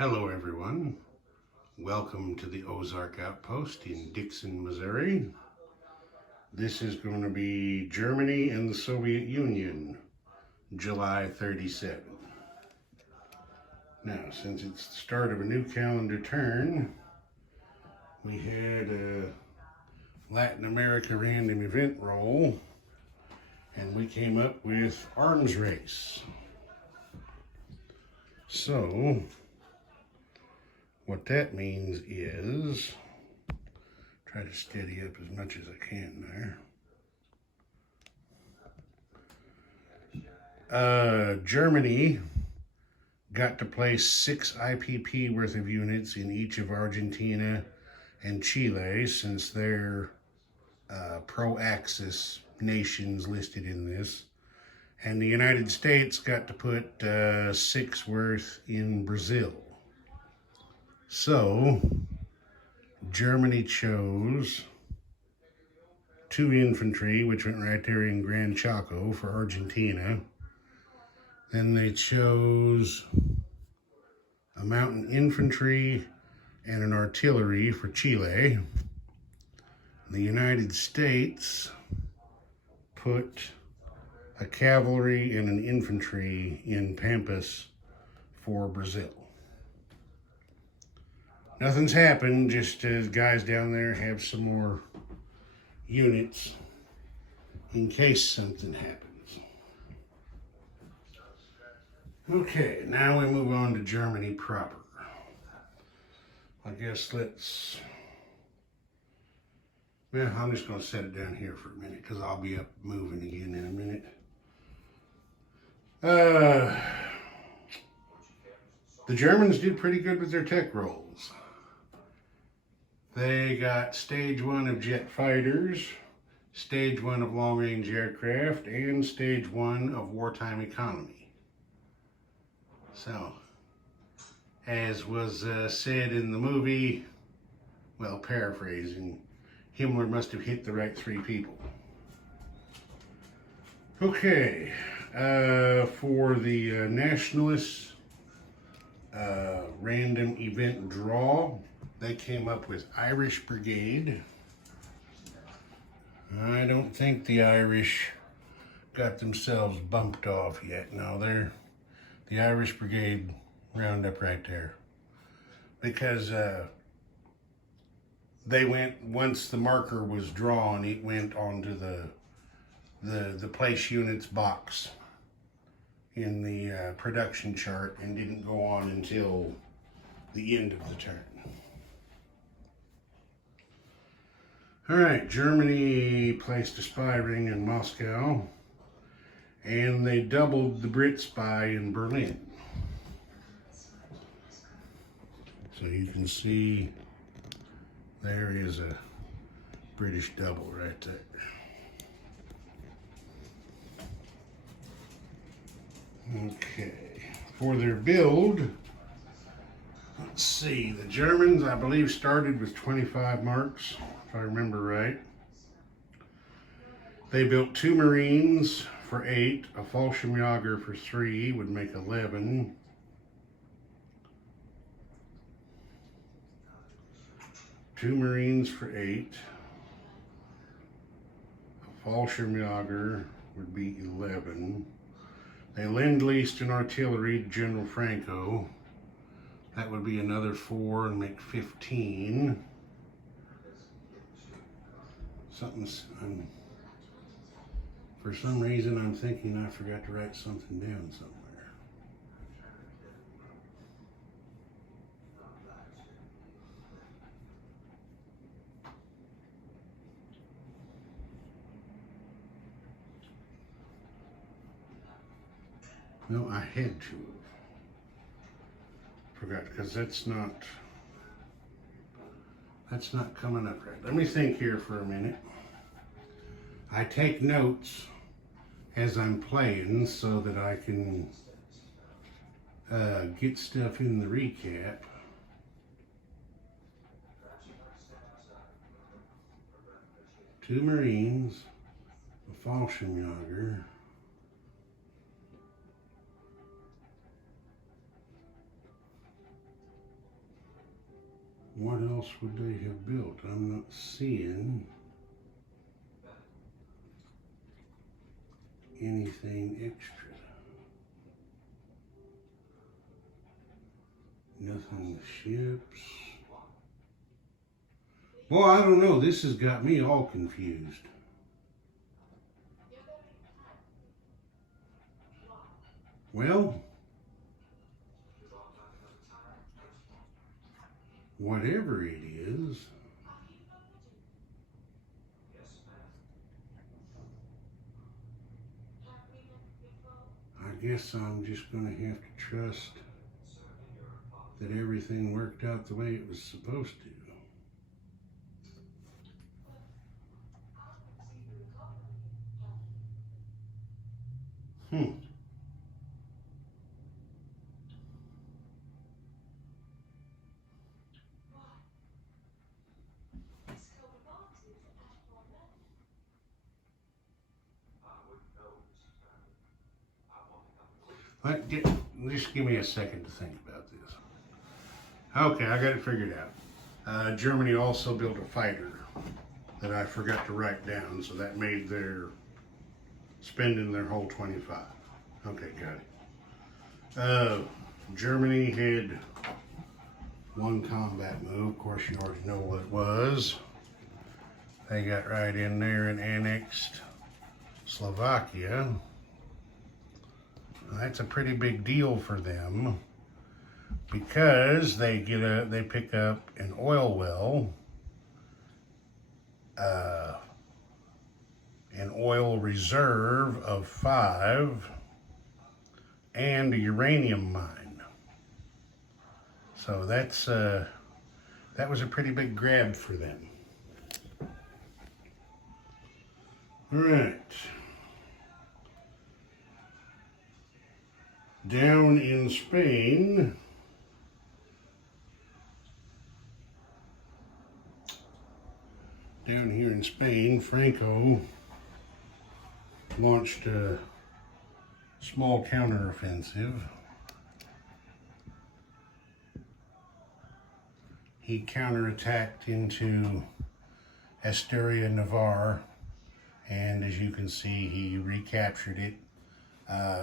Hello everyone, welcome to the Ozark Outpost in Dixon, Missouri. This is going to be Germany and the Soviet Union, July 37. Now, since it's the start of a new calendar turn, we had a Latin America random event roll, and we came up with arms race. So, what that means is, try to steady up as much as I can there. Germany got to place 6 IPP worth of units in each of Argentina and Chile, since they're pro-Axis nations listed in this. And the United States got to put 6 worth in Brazil. So, Germany chose 2 infantry, which went right there in Gran Chaco for Argentina. Then they chose a mountain infantry and an artillery for Chile. The United States put a cavalry and an infantry in Pampas for Brazil. Nothing's happened, just as guys down there have some more units in case something happens. Okay, now we move on to Germany proper. I guess I'm just going to set it down here for a minute because I'll be up moving again in a minute. The Germans did pretty good with their tech rolls. They got stage 1 of jet fighters, stage 1 of long-range aircraft, and stage 1 of wartime economy. So, as was said in the movie, well, paraphrasing, Himmler must have hit the right 3 people. Okay, for the nationalists random event draw, they came up with Irish Brigade. I don't think the Irish got themselves bumped off yet. No, they're the Irish Brigade roundup right there. Because they went, once the marker was drawn, it went onto the place units box in the production chart and didn't go on until the end of the turn. All right, Germany placed a spy ring in Moscow, and they doubled the Brit spy in Berlin. So you can see there is a British double right there. Okay, for their build, let's see, the Germans, I believe, started with 25 marks, if I remember right. They built 2 Marines for 8, a Fallschirmjäger for 3, would make 11. Two Marines for 8, a Fallschirmjäger would be 11. They lend-leased an artillery to General Franco. That would be another 4 and make 15. For some reason I'm thinking I forgot to write something down somewhere. No, I had to have. Forgot, because that's not coming up right. Let me think here for a minute. I take notes as I'm playing so that I can get stuff in the recap. Two Marines, a Fallschirmjäger, What else would they have built? I'm not seeing anything extra. Nothing with ships. Well, I don't know. This has got me all confused. Well, whatever it is, I guess I'm just going to have to trust that everything worked out the way it was supposed to. Just give me a second to think about this. Okay, I got it figured out. Germany also built a fighter that I forgot to write down, so that made their spending their whole 25. Okay, got it. Germany had one combat move. Of course, you already know what it was. They got right in there and annexed Slovakia. That's a pretty big deal for them because they pick up an oil well, an oil reserve of 5, and a uranium mine. So that was a pretty big grab for them. All right. Down in Spain, Franco launched a small counteroffensive. He counterattacked into Asturias, Navarre, and as you can see, he recaptured it.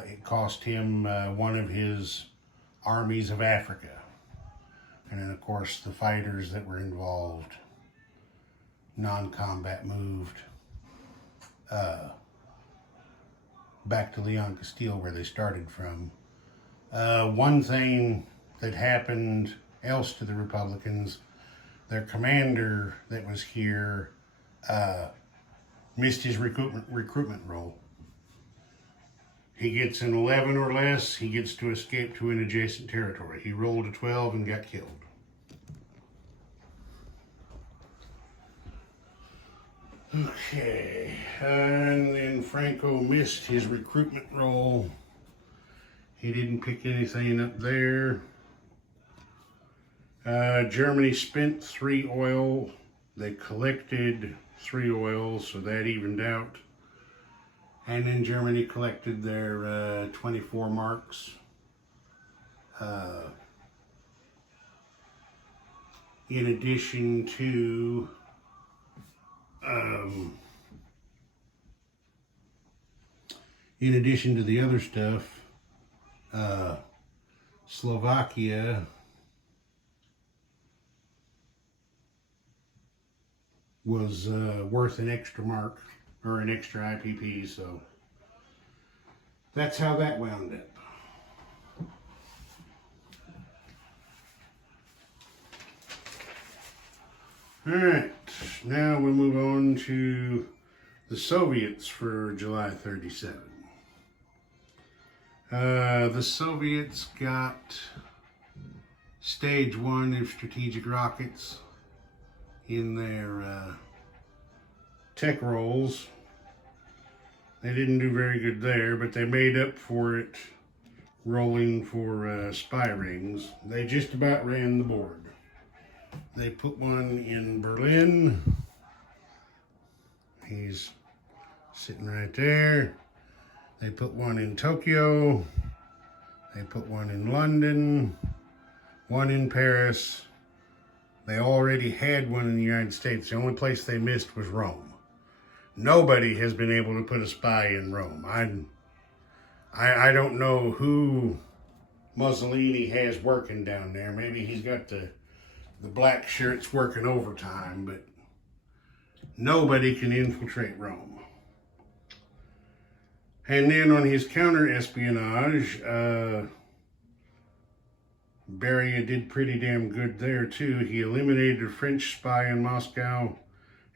It cost him one of his armies of Africa. And then, of course, the fighters that were involved, non-combat, moved back to Leon Castile, where they started from. One thing that happened else to the Republicans, their commander that was here missed his recruitment role. He gets an 11 or less, he gets to escape to an adjacent territory. He rolled a 12 and got killed. Okay, and then Franco missed his recruitment role. He didn't pick anything up there. Germany spent 3 oil. They collected 3 oil, so that evened out. And then Germany collected their 24 marks. In addition to the other stuff, Slovakia was worth an extra mark or an extra IPP, so that's how that wound up. All right, now we move on to the Soviets for July 37. The Soviets got stage 1 of strategic rockets in their tech rolls. They didn't do very good there, but they made up for it rolling for spy rings. They just about ran the board. They put one in Berlin. He's sitting right there. They put one in Tokyo. They put one in London, one in Paris, They already had one in the United States. The only place they missed was Rome. Nobody has been able to put a spy in Rome. I don't know who Mussolini has working down there. Maybe he's got the black shirts working overtime, but nobody can infiltrate Rome. And then on his counter-espionage, Beria did pretty damn good there too. He eliminated a French spy in Moscow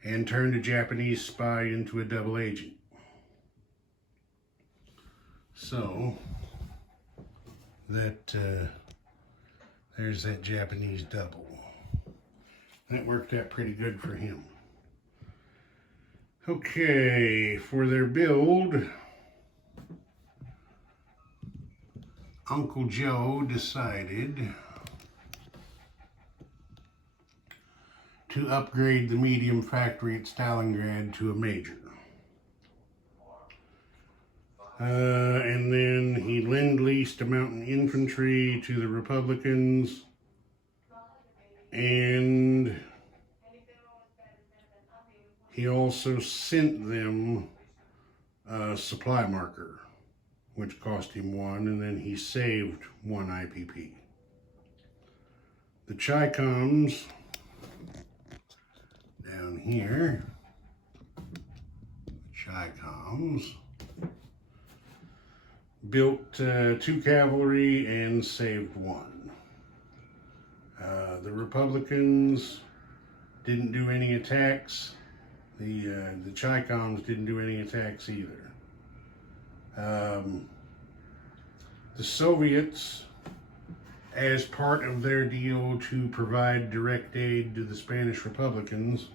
and turned a Japanese spy into a double agent. So, there's that Japanese double. That worked out pretty good for him. Okay, for their build, Uncle Joe decided to upgrade the medium factory at Stalingrad to a major. And then he lend-leased a mountain infantry to the Republicans, and he also sent them a supply marker, which cost him one, and then he saved one IPP. The Chi-Coms down here, Chi-Coms, built 2 cavalry and saved 1. The Republicans didn't do any attacks. The Chi-Coms didn't do any attacks either. The Soviets, as part of their deal to provide direct aid to the Spanish Republicans,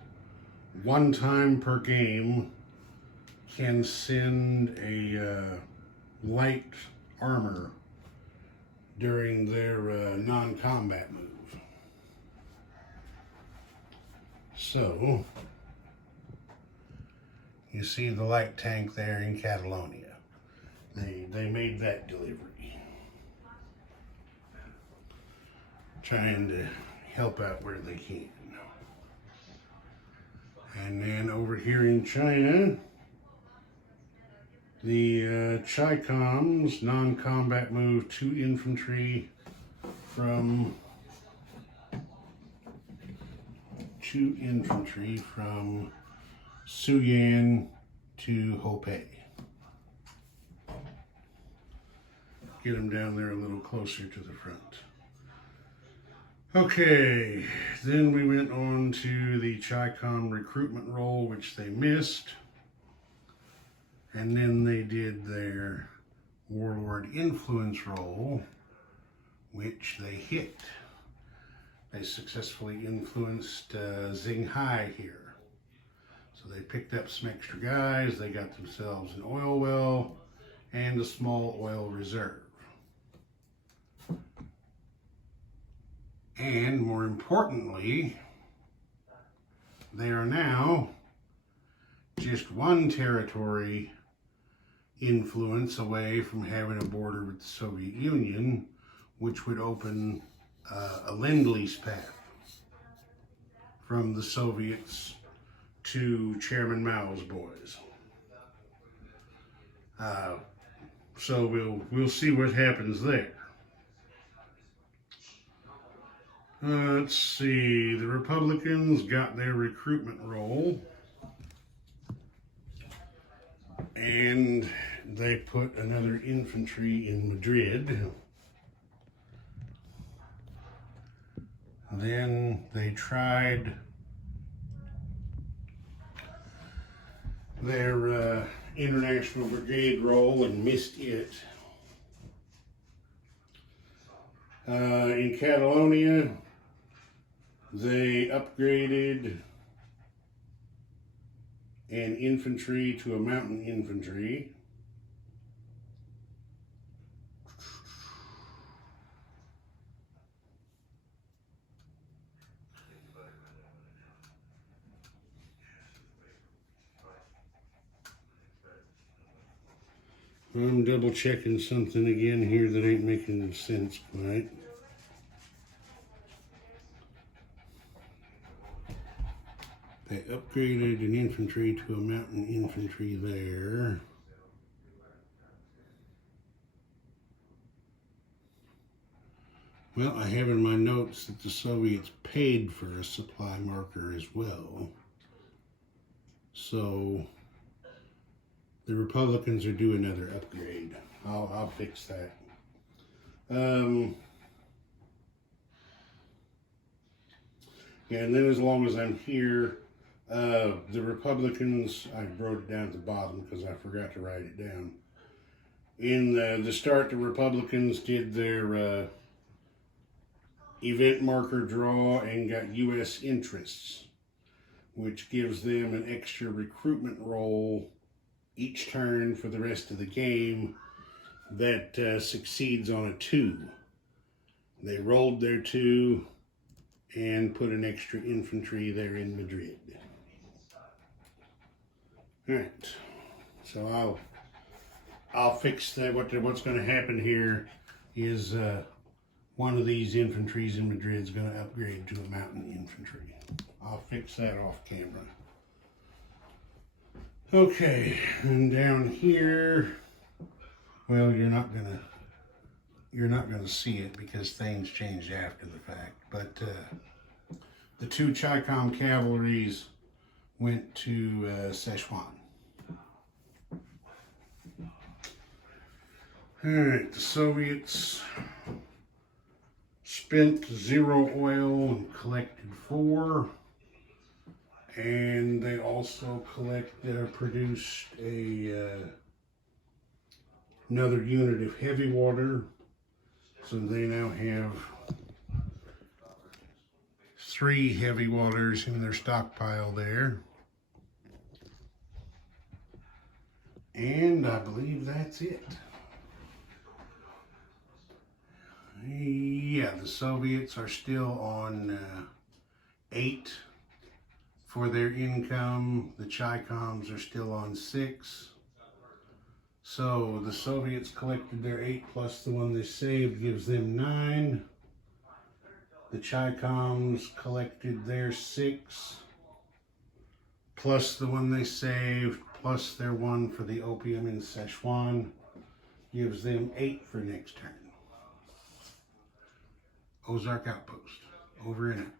1 time per game can send a light armor during their non-combat move. So, you see the light tank there in Catalonia. They made that delivery. Trying to help out where they can. And then over here in China, the Chi-Coms non-combat move 2 infantry from Suyan to Hopei. Get them down there a little closer to the front. Okay, then we went on to the Chi-Com recruitment role, which they missed. And then they did their warlord influence role, which they hit. They successfully influenced Xinghai here. So they picked up some extra guys, they got themselves an oil well and a small oil reserve. And more importantly, they are now just 1 territory influence away from having a border with the Soviet Union, which would open a Lend-Lease path from the Soviets to Chairman Mao's boys. So we'll see what happens there. Let's see, the Republicans got their recruitment role, and they put another infantry in Madrid. Then they tried their international brigade role and missed it. In Catalonia, they upgraded an infantry to a mountain infantry. I'm double checking something again here that ain't making sense quite. Okay, upgraded an infantry to a mountain infantry there. Well, I have in my notes that the Soviets paid for a supply marker as well. So the Republicans are due another upgrade. I'll fix that. Yeah, and then as long as I'm here, the Republicans, I wrote it down at the bottom because I forgot to write it down. In the start, the Republicans did their event marker draw and got U.S. interests, which gives them an extra recruitment roll each turn for the rest of the game that succeeds on a 2. They rolled their 2 and put an extra infantry there in Madrid. All right, so I'll fix that. What's going to happen here is one of these infantries in Madrid is going to upgrade to a mountain infantry. I'll fix that off camera. Okay, and down here, well, you're not gonna see it because things changed after the fact. But the 2 Chi-Com cavalries went to Szechuan. All right, the Soviets spent 0 oil and collected 4. And they also produced another unit of heavy water. So they now have 3 heavy waters in their stockpile there. And I believe that's it. Yeah, the Soviets are still on 8 for their income. The Chi-Coms are still on 6. So the Soviets collected their 8 plus the one they saved gives them 9. The Chi-Coms collected their 6 plus the one they saved plus their 1 for the opium in Szechuan gives them 8 for next turn. Ozark Outpost, over and out.